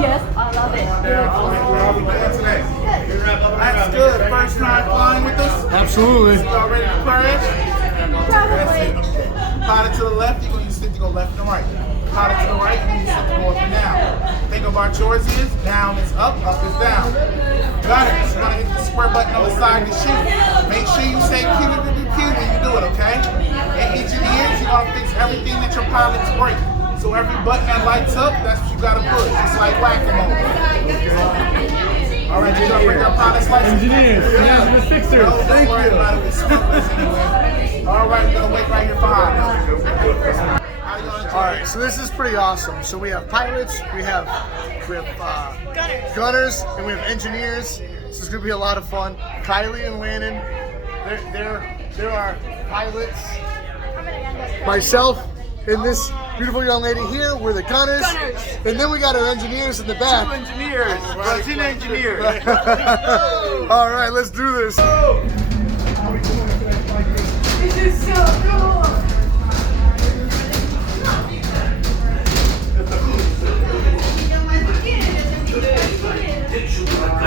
Yes, I love it. Where are we going today? That's good. First time flying with us? Absolutely. Y'all ready to crash? Probably. Pilot to the left, you're going to use stick to go left and right. Pilot to the right, you're going to use stick to go up and down. Think of our choice is down is up is down. Got it. You're going to hit the square button on the side to shoot. Make sure you say Q when you do it, okay? And engineers, you're going to fix everything that your pilots break. So every button that lights up, that's what you got to push. It's like whack-a-mole. All right, you going to bring our pilots license? Engineers, yeah, the fixers. Thank you. All right, we're going to wait right here behind us. All right, so this is pretty awesome. So we have pilots, we have gunners, and we have engineers. So it's gonna be a lot of fun. Kylie and Landon, they're our pilots. Myself and this beautiful young lady here, we're the gunners. And then we got our engineers in the back. Two engineers, Brazilian engineers. All right, let's do this. This is so cool.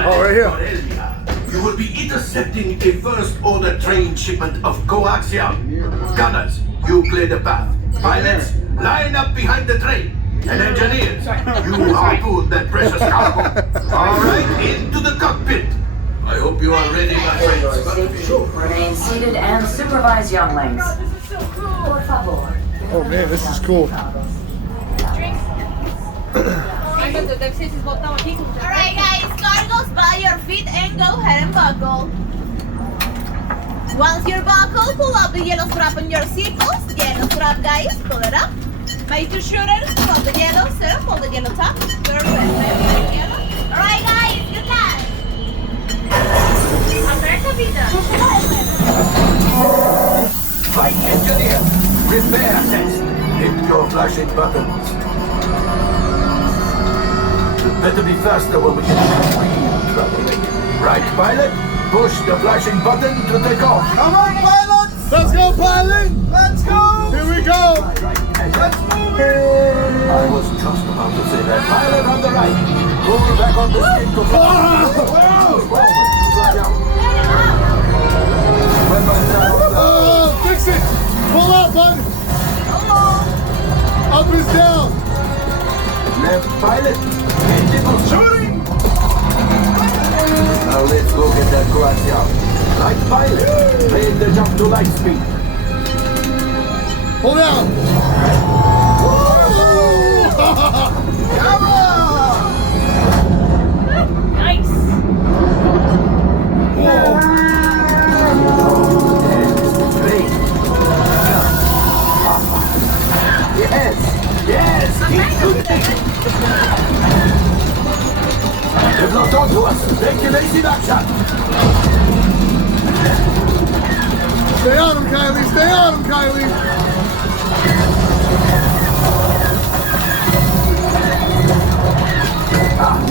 Oh, right here. You will be intercepting a first-order train shipment of coaxium. Gunners, you clear the path. Pilots, line up behind the train. And engineers, you harpoon that precious cargo. All right, into the cockpit. I hope you are ready, my friends. Remain seated and supervise younglings. This is so cool. Por favor. Oh man, this is cool. Alright guys, cargo's by your feet and go ahead and buckle. Once you're buckled, pull up the yellow strap on your seatbelts. Yellow strap guys, pull it up. Make your shooter, pull the yellow, sir, pull the yellow top. Perfect, Alright guys, good luck. Flight engineer, repair test. Hit your flashing buttons. Better be faster when we get into real trouble. Right, pilot? Push the flashing button to take off. Come on, pilots! Let's go, pilot! Let's go! Here we go! Let's move it! I was just about to say that. Pilot on the right. Pull back on the stick to fly out. Oh, fix it! Pull up, bud! Up is down! Left pilot. Shooting! Now let's go get that coaxium. Right pilot. Make the jump to light speed. Hold down! Come on! Nice. Yes! Keep shooting! They've locked onto us! Take evasive action! Stay on him, Kylie! Stay on him, Kylie!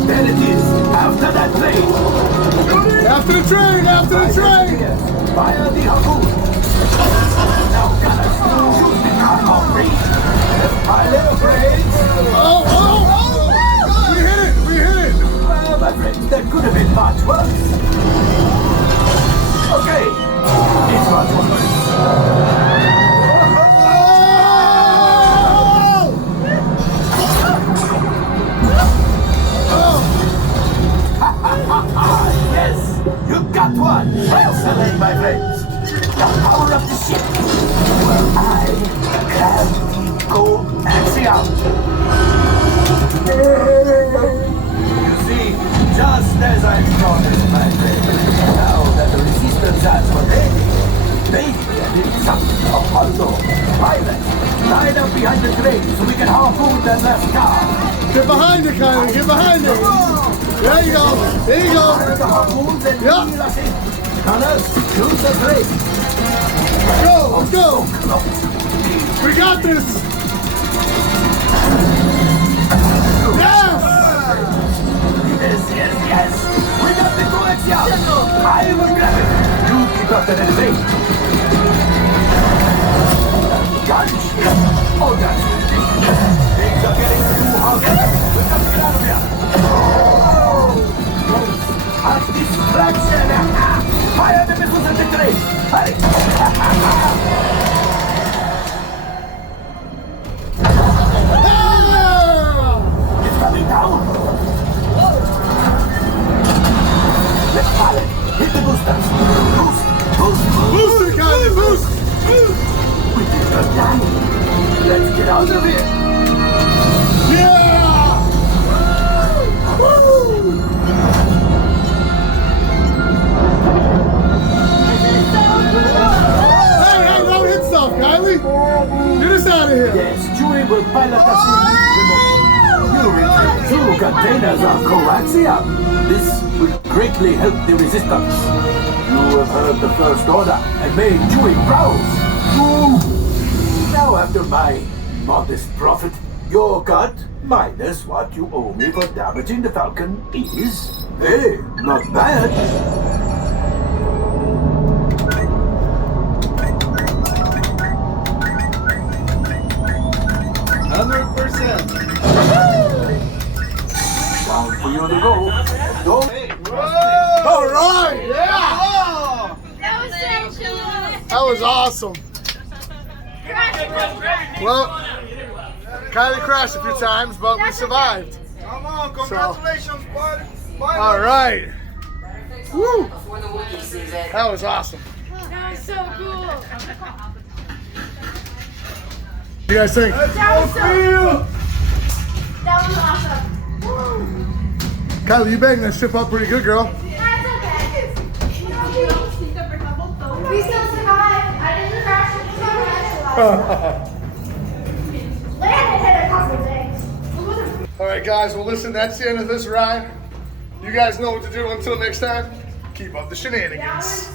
There it is! After that plane! After the train! After the train! Fire the harpoon! Now gunners, shoot the cargo free! Pilot brains! Oh, oh, oh! We hit it! We hit it! Well, my friend, that could have been much worse. Okay, it's much worse. Yes, you got one. Excellent, my friends. The power of the ship. Well, I grab the coaxium. You see, just as I thought it, my friend. Now that the resistance has were ready, maybe I did something upon those pilots. Line up behind the train so we can harpoon that last car. Get behind it, Kylie! Get behind it! There you go! There you go! Fire the harpoons and Yep. reel us in. Gunners, shoot the train. Let's go! Let's go! We got this! Yes! Yes, yes! We got the coaxium! I will grab it! You keep after the train. Gunship! Oh, that's ridiculous! Things are getting too hot! We got to get out of here! 2 containers of coaxium. This will greatly help the resistance. You have heard the First Order and made Chewie proud. Now after my modest profit, your cut minus what you owe me for damaging the Falcon is, hey, not bad. 100%. Time for you to go. Don't. All right, yeah, That was so cool. that was awesome. Well, Kylie crashed a few times, but we survived. Come on, congratulations, bud. Bye. All right, woo, Before the Wookiee sees it. that was awesome. That was so cool. What do you guys think? That was awesome. Kylie, you banged that ship up pretty good, girl. That's okay. We still survived. I didn't crash into the Landon hit a couple things. All right, guys. Well, listen, that's the end of this ride. You guys know what to do. Until next time, keep up the shenanigans.